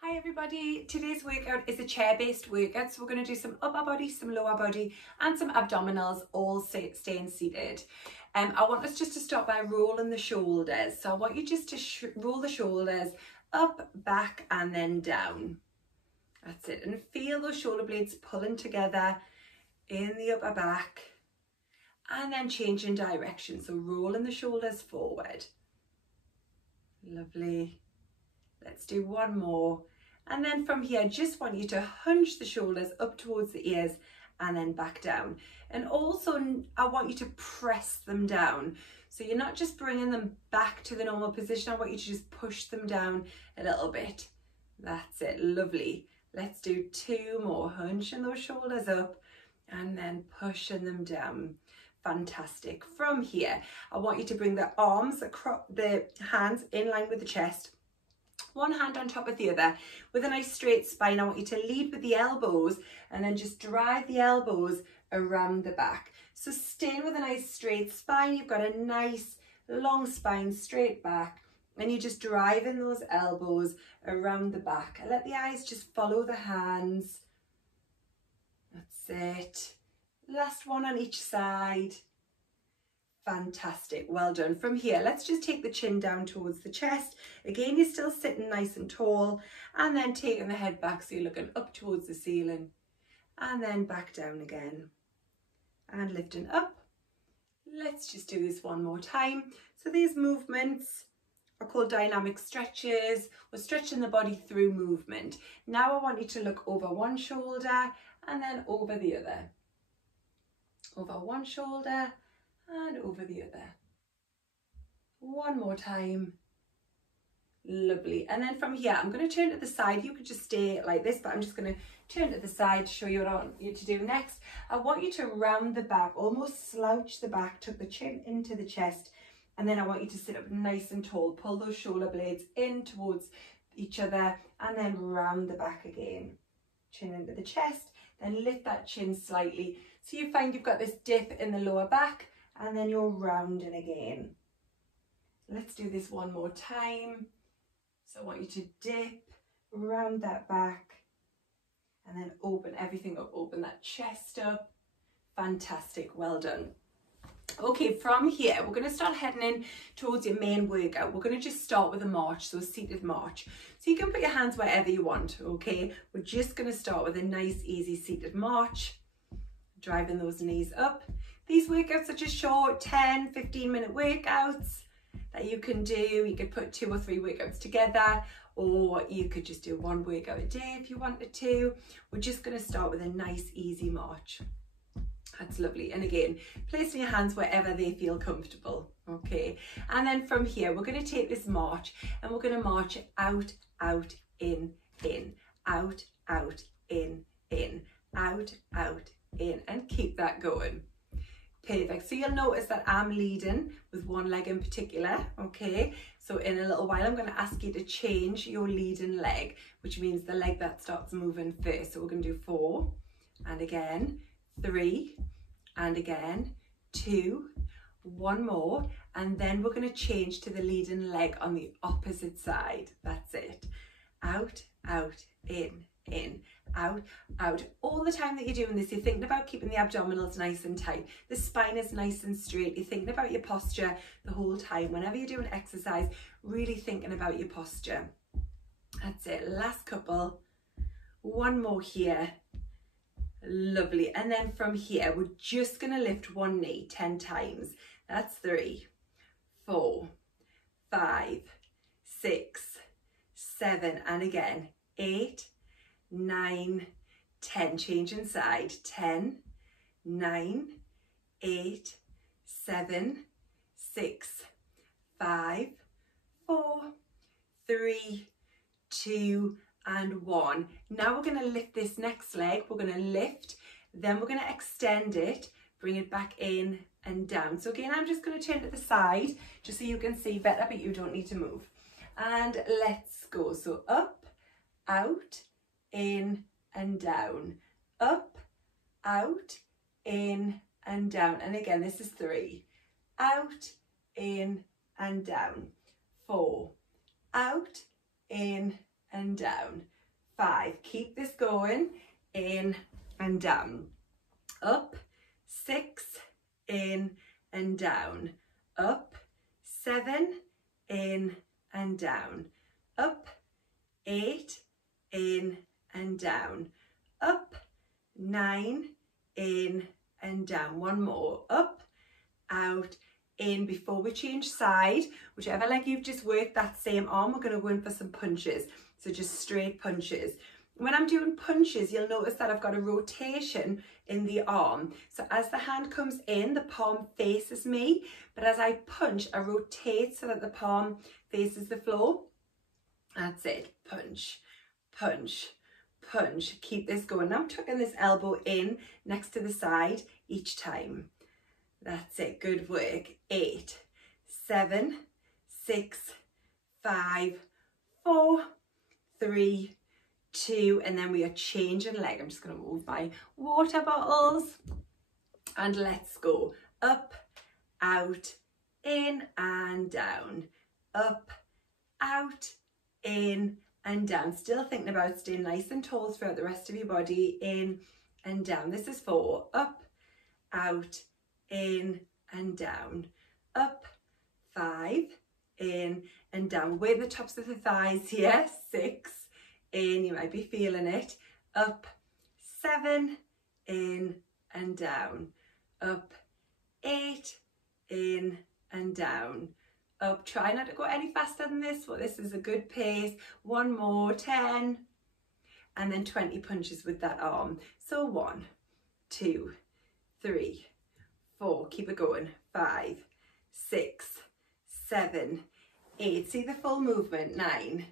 Hi everybody, today's workout is a chair-based workout, so we're going to do some upper body, some lower body and some abdominals, all staying seated. I want us just to start by rolling the shoulders. So I want you just to roll the shoulders up, back and then down. That's it, and feel those shoulder blades pulling together in the upper back and then changing direction, so rolling the shoulders forward. Lovely. Let's do one more. And then from here, I just want you to hunch the shoulders up towards the ears and then back down. And also I want you to press them down. So you're not just bringing them back to the normal position. I want you to just push them down a little bit. That's it, lovely. Let's do two more, hunching those shoulders up and then pushing them down. Fantastic. From here, I want you to bring the arms across, the hands in line with the chest. One hand on top of the other with a nice straight spine. I want you to lead with the elbows and then just drive the elbows around the back. So staying with a nice straight spine, you've got a nice long spine, straight back, and you're just driving those elbows around the back. And let the eyes just follow the hands. That's it. Last one on each side. Fantastic, well done. From here, let's just take the chin down towards the chest. Again, you're still sitting nice and tall, and then taking the head back so you're looking up towards the ceiling, and then back down again, and lifting up. Let's just do this one more time. So these movements are called dynamic stretches. We're stretching the body through movement. Now I want you to look over one shoulder and then over the other. Over one shoulder and over the other. One more time. Lovely. And then from here, I'm going to turn to the side. You could just stay like this, but I'm just going to turn to the side to show you what I want you to do next. I want you to round the back, almost slouch the back, tuck the chin into the chest, and then I want you to sit up nice and tall. Pull those shoulder blades in towards each other and then round the back again. Chin into the chest, then lift that chin slightly. So you find you've got this dip in the lower back, and then you're rounding again. Let's do this one more time. So I want you to dip, round that back, and then open everything up, open that chest up. Fantastic, well done. Okay, from here, we're going to start heading in towards your main workout. We're going to just start with a march, so a seated march. So you can put your hands wherever you want, okay? We're just going to start with a nice, easy seated march, driving those knees up. These workouts are just short 10, 15-minute workouts that you can do. You could put 2 or 3 workouts together, or you could just do one workout a day if you wanted to. We're just going to start with a nice, easy march. That's lovely. And again, placing your hands wherever they feel comfortable, okay? And then from here, we're going to take this march and we're going to march out, out, in, out, out, in, out, out, in, and keep that going. Perfect. So you'll notice that I'm leading with one leg in particular, okay? So in a little while, I'm going to ask you to change your leading leg, which means the leg that starts moving first. So we're going to do 4, and again, 3, and again, 2, one more, and then we're going to change to the leading leg on the opposite side. That's it. Out, out, in, out, out. All the time that you're doing this, you're thinking about keeping the abdominals nice and tight. The spine is nice and straight. You're thinking about your posture the whole time. Whenever you're doing exercise, really thinking about your posture. That's it. Last couple. One more here. Lovely. And then from here, we're just going to lift one knee 10 times. That's 3, 4, 5, 6, 7, and again, 8, 9, 10. Change inside. 10, 9, 8, 7, 6, 5, 4, 3, 2, and 1. Now we're going to lift this next leg. We're going to lift, then we're going to extend it, bring it back in and down. So again, I'm just going to turn to the side just so you can see better, but you don't need to move. And let's go. So up, out, in and down, up, out, in and down. And again, this is 3, out, in and down, 4, out, in and down. 5, keep this going, in and down. Up, 6, in and down. Up, 7, in and down. Up, 8, in and down. Up, 9, in and down. One more. Up, out, in. Before we change side, whichever leg you've just worked, that same arm, we're going to go in for some punches. So just straight punches. When I'm doing punches, you'll notice that I've got a rotation in the arm. So as the hand comes in, the palm faces me, but as I punch, I rotate so that the palm faces the floor. That's it. Punch, punch, punch. Keep this going. Now I'm tucking this elbow in next to the side each time. That's it. Good work. 8, 7, 6, 5, 4, 3, 2, and then we are changing leg. I'm just going to move my water bottles and let's go. Up, out, in and down. Up, out, in and down. Still thinking about staying nice and tall throughout the rest of your body. In and down. This is 4. Up, out, in and down. Up, 5, in and down. Weight the tops of the thighs here. 6, in, you might be feeling it. Up, 7, in and down. Up, 8, in and down. Up, try not to go any faster than this, but this is a good pace. One more, 10, and then 20 punches with that arm. So 1, 2, 3, 4, keep it going. 5, 6, 7, 8. See the full movement. 9,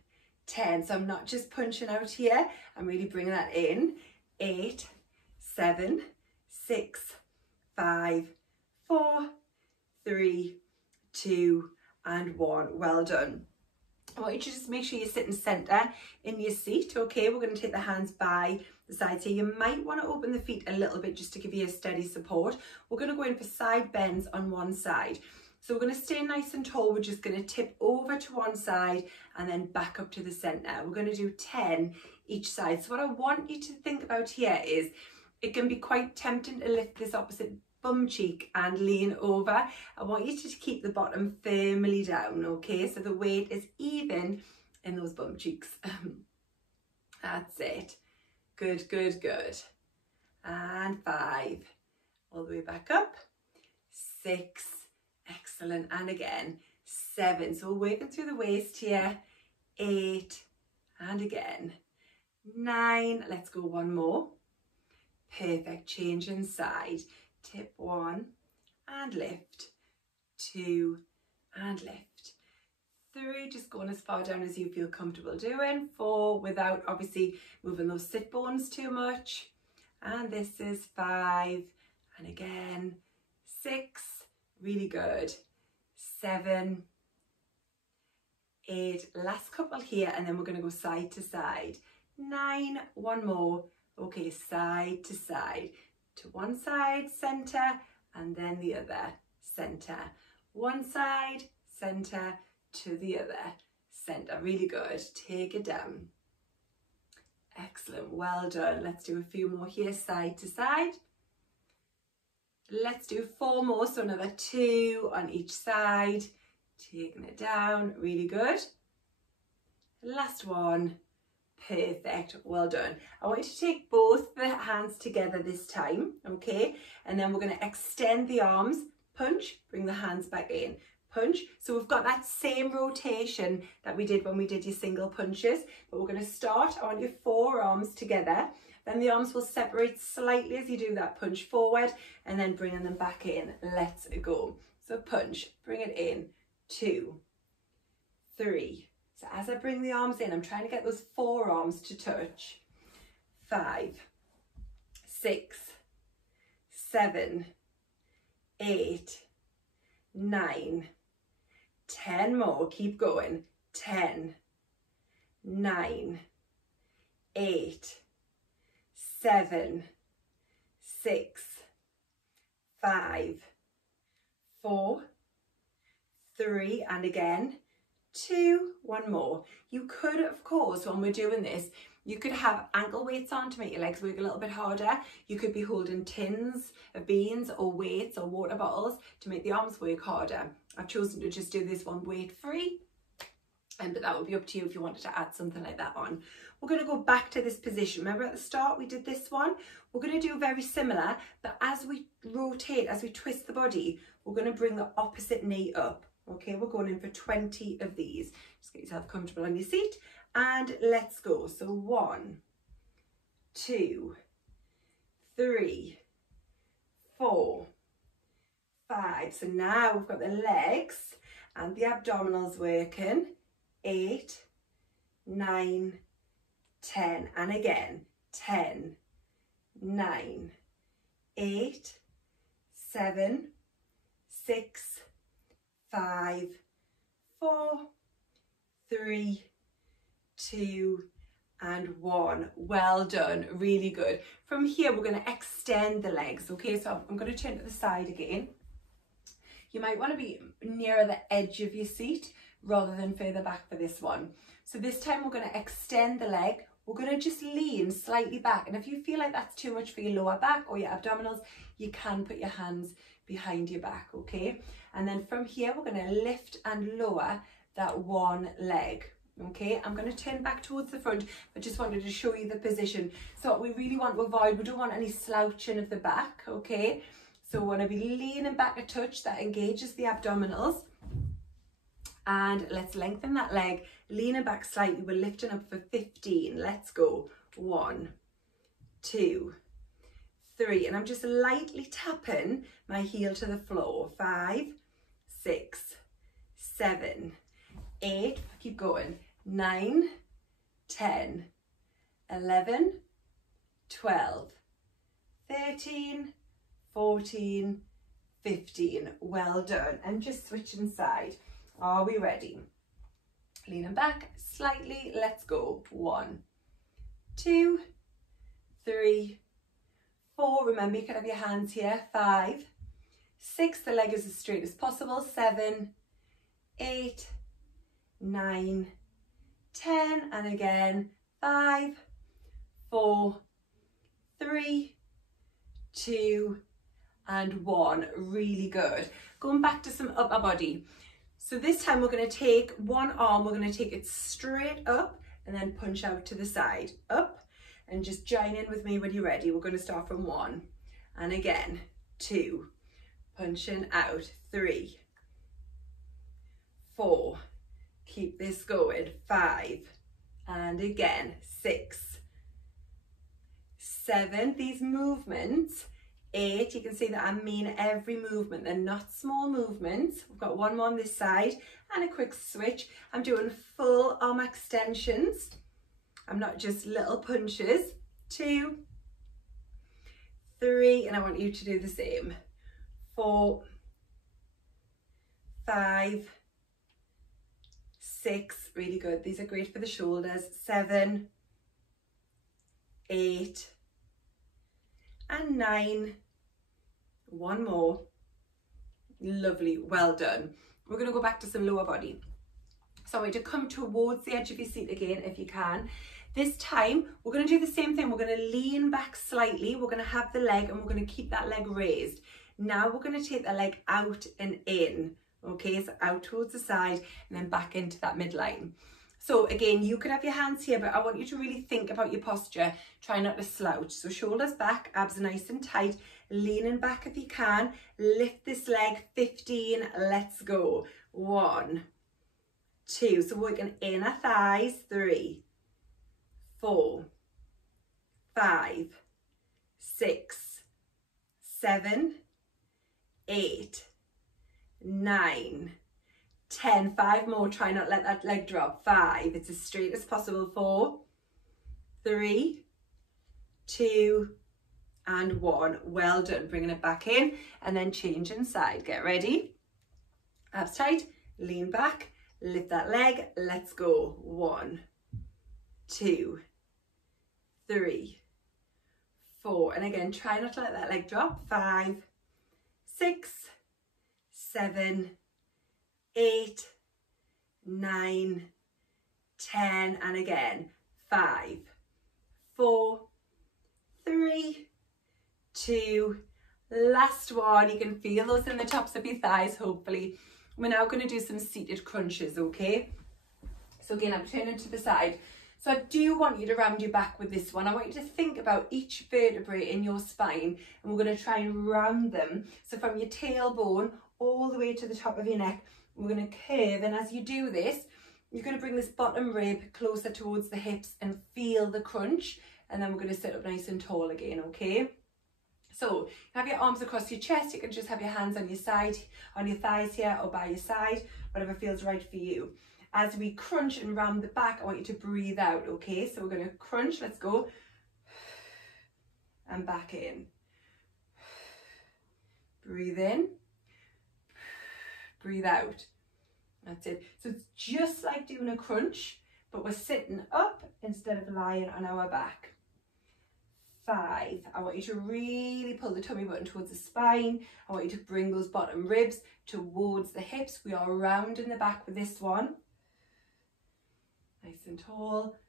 10. So I'm not just punching out here, I'm really bringing that in. 8, 7, 6, 5, 4, 3, 2, and 1. Well done. I want you to just make sure you're sitting centre in your seat. Okay, we're going to take the hands by the sides here. You might want to open the feet a little bit just to give you a steady support. We're going to go in for side bends on one side. So we're going to stay nice and tall. We're just going to tip over to one side and then back up to the centre. We're going to do 10 each side. So what I want you to think about here is it can be quite tempting to lift this opposite bum cheek and lean over. I want you to keep the bottom firmly down, okay? So the weight is even in those bum cheeks. That's it. Good, good, good. And 5. All the way back up. 6. Excellent. And again. 7. So we're working through the waist here. 8. And again. 9. Let's go one more. Perfect. Change inside. Tip 1 and lift. 2 and lift. 3, just going as far down as you feel comfortable doing. 4, without obviously moving those sit bones too much. And this is 5. And again, 6, really good. 7, 8, last couple here, and then we're going to go side to side. 9, one more. Okay, side to side. To one side, centre, and then the other, centre. One side, centre, to the other, centre. Really good. Take it down. Excellent. Well done. Let's do a few more here, side to side. Let's do 4 more, so another 2 on each side. Taking it down. Really good. Last one. Perfect. Well done. I want you to take both the hands together this time, okay? And then we're going to extend the arms, punch, bring the hands back in, punch. So we've got that same rotation that we did when we did your single punches, but we're going to start. I want your forearms together. Then the arms will separate slightly as you do that punch forward and then bringing them back in. Let's go. So punch, bring it in. 2, 3. So as I bring the arms in, I'm trying to get those forearms to touch. 5, 6, 7, 8, 9, 10 more. Keep going. 10, 9, 8, 7, 6, 5, 4, 3, and again, 2, one more. You could, of course, when we're doing this, you could have ankle weights on to make your legs work a little bit harder. You could be holding tins of beans or weights or water bottles to make the arms work harder. I've chosen to just do this one weight free, but that would be up to you if you wanted to add something like that on. We're going to go back to this position. Remember at the start we did this one? We're going to do very similar, but as we rotate, as we twist the body, we're going to bring the opposite knee up. Okay, we're going in for 20 of these. Just get yourself comfortable on your seat and let's go. So 1, 2, 3, 4, 5. So now we've got the legs and the abdominals working. 8, 9, 10, and again 10, 9, 8, 7, 6, 5, 4, 3, 2, and 1. Well done, really good. From here we're going to extend the legs. Okay, so I'm going to turn to the side again. You might want to be nearer the edge of your seat rather than further back for this one. So this time we're going to extend the leg. We're going to just lean slightly back, and if you feel like that's too much for your lower back or your abdominals, you can put your hands behind your back, okay? And then from here we're going to lift and lower that one leg. Okay, I'm going to turn back towards the front. I just wanted to show you the position. So what we really want to avoid, we don't want any slouching of the back, okay? So we want to be leaning back a touch, that engages the abdominals. And let's lengthen that leg, leaning back slightly. We're lifting up for 15. Let's go. 1, 2, 3. And I'm just lightly tapping my heel to the floor. 5, 6, 7, 8. Keep going. 9, 10, 11, 12, 13, 14, 15. Well done. And just switching side. Are we ready? Leaning back slightly. Let's go. 1, 2, 3, 4. Remember, you can have your hands here. 5, 6. The leg is as straight as possible. 7, 8, 9, 10. And again. 5, 4, 3, 2, and 1. Really good. Going back to some upper body. So this time we're going to take one arm, we're going to take it straight up and then punch out to the side. Up, and just join in with me when you're ready. We're going to start from 1. And again, 2. Punching out. 3, 4. Keep this going. 5. And again, 6, 7. These movements. 8, you can see that I mean every movement. They're not small movements. We've got one more on this side and a quick switch. I'm doing full arm extensions. I'm not just little punches. 2, 3, and I want you to do the same. 4, 5, 6, really good. These are great for the shoulders. 7, 8, and 9. One more. Lovely, well done. We're going to go back to some lower body. So I want you to come towards the edge of your seat again if you can. This time we're going to do the same thing. We're going to lean back slightly. We're going to have the leg and we're going to keep that leg raised. Now we're going to take the leg out and in. Okay, so out towards the side and then back into that midline. So again, you could have your hands here, but I want you to really think about your posture. Try not to slouch. So shoulders back, abs nice and tight, leaning back if you can. Lift this leg, 15, let's go. 1, 2, so working inner thighs, 3, 4, 5, 6, 7, 8, 9, 10, 5 more. Try not to let that leg drop. 5, it's as straight as possible. 4, 3, 2, and 1. Well done. Bringing it back in and then change inside. Get ready. Abs tight, lean back, lift that leg. Let's go. 1, 2, 3, 4. And again, try not to let that leg drop. 5, 6, 7, 8, 9, 10, and again, 5, 4, 3, 2, last one. You can feel those in the tops of your thighs, hopefully. We're now going to do some seated crunches, okay? So again, I'm turning to the side. So I do want you to round your back with this one. I want you to think about each vertebrae in your spine, and we're going to try and round them. So from your tailbone all the way to the top of your neck, we're going to curve. And as you do this, you're going to bring this bottom rib closer towards the hips and feel the crunch. And then we're going to sit up nice and tall again, okay? So have your arms across your chest. You can just have your hands on your side, on your thighs here or by your side, whatever feels right for you. As we crunch and round the back, I want you to breathe out, okay? So we're going to crunch, let's go. And back in. Breathe in. Breathe out. That's it. So it's just like doing a crunch, but we're sitting up instead of lying on our back. 5. I want you to really pull the tummy button towards the spine. I want you to bring those bottom ribs towards the hips. We are rounding the back with this one. Nice and tall.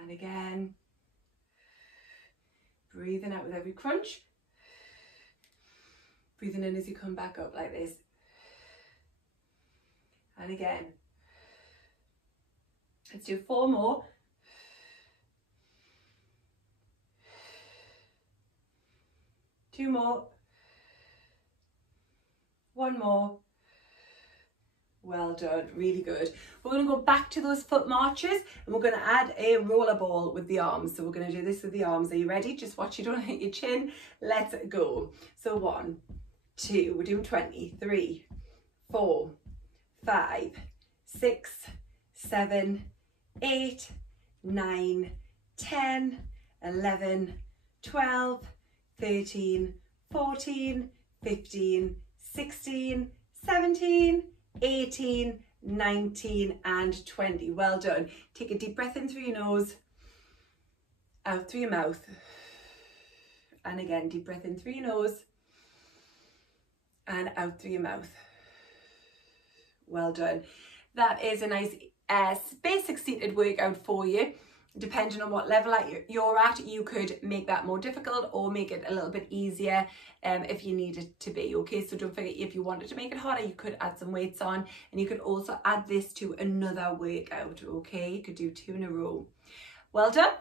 And again. Breathing out with every crunch. Breathing in as you come back up like this. And again. Let's do 4 more. 2 more. 1 more. Well done, really good. We're going to go back to those foot marches and we're going to add a rollerball with the arms. So we're going to do this with the arms. Are you ready? Just watch you don't hit your chin. Let's go. So 1, 2, we're doing 20, 3, 4, 5, 6, 7, 8, 9, 10, 11, 12, 13, 14, 15, 16, 17, 18, 19 and 20. Well done. Take a deep breath in through your nose, out through your mouth. And again, deep breath in through your nose and out through your mouth. Well done. That is a nice basic seated workout for you. Depending on what level you're at, you could make that more difficult or make it a little bit easier if you need it to be, okay? So don't forget, if you wanted to make it harder, you could add some weights on, and you could also add this to another workout, okay? You could do 2 in a row. Well done.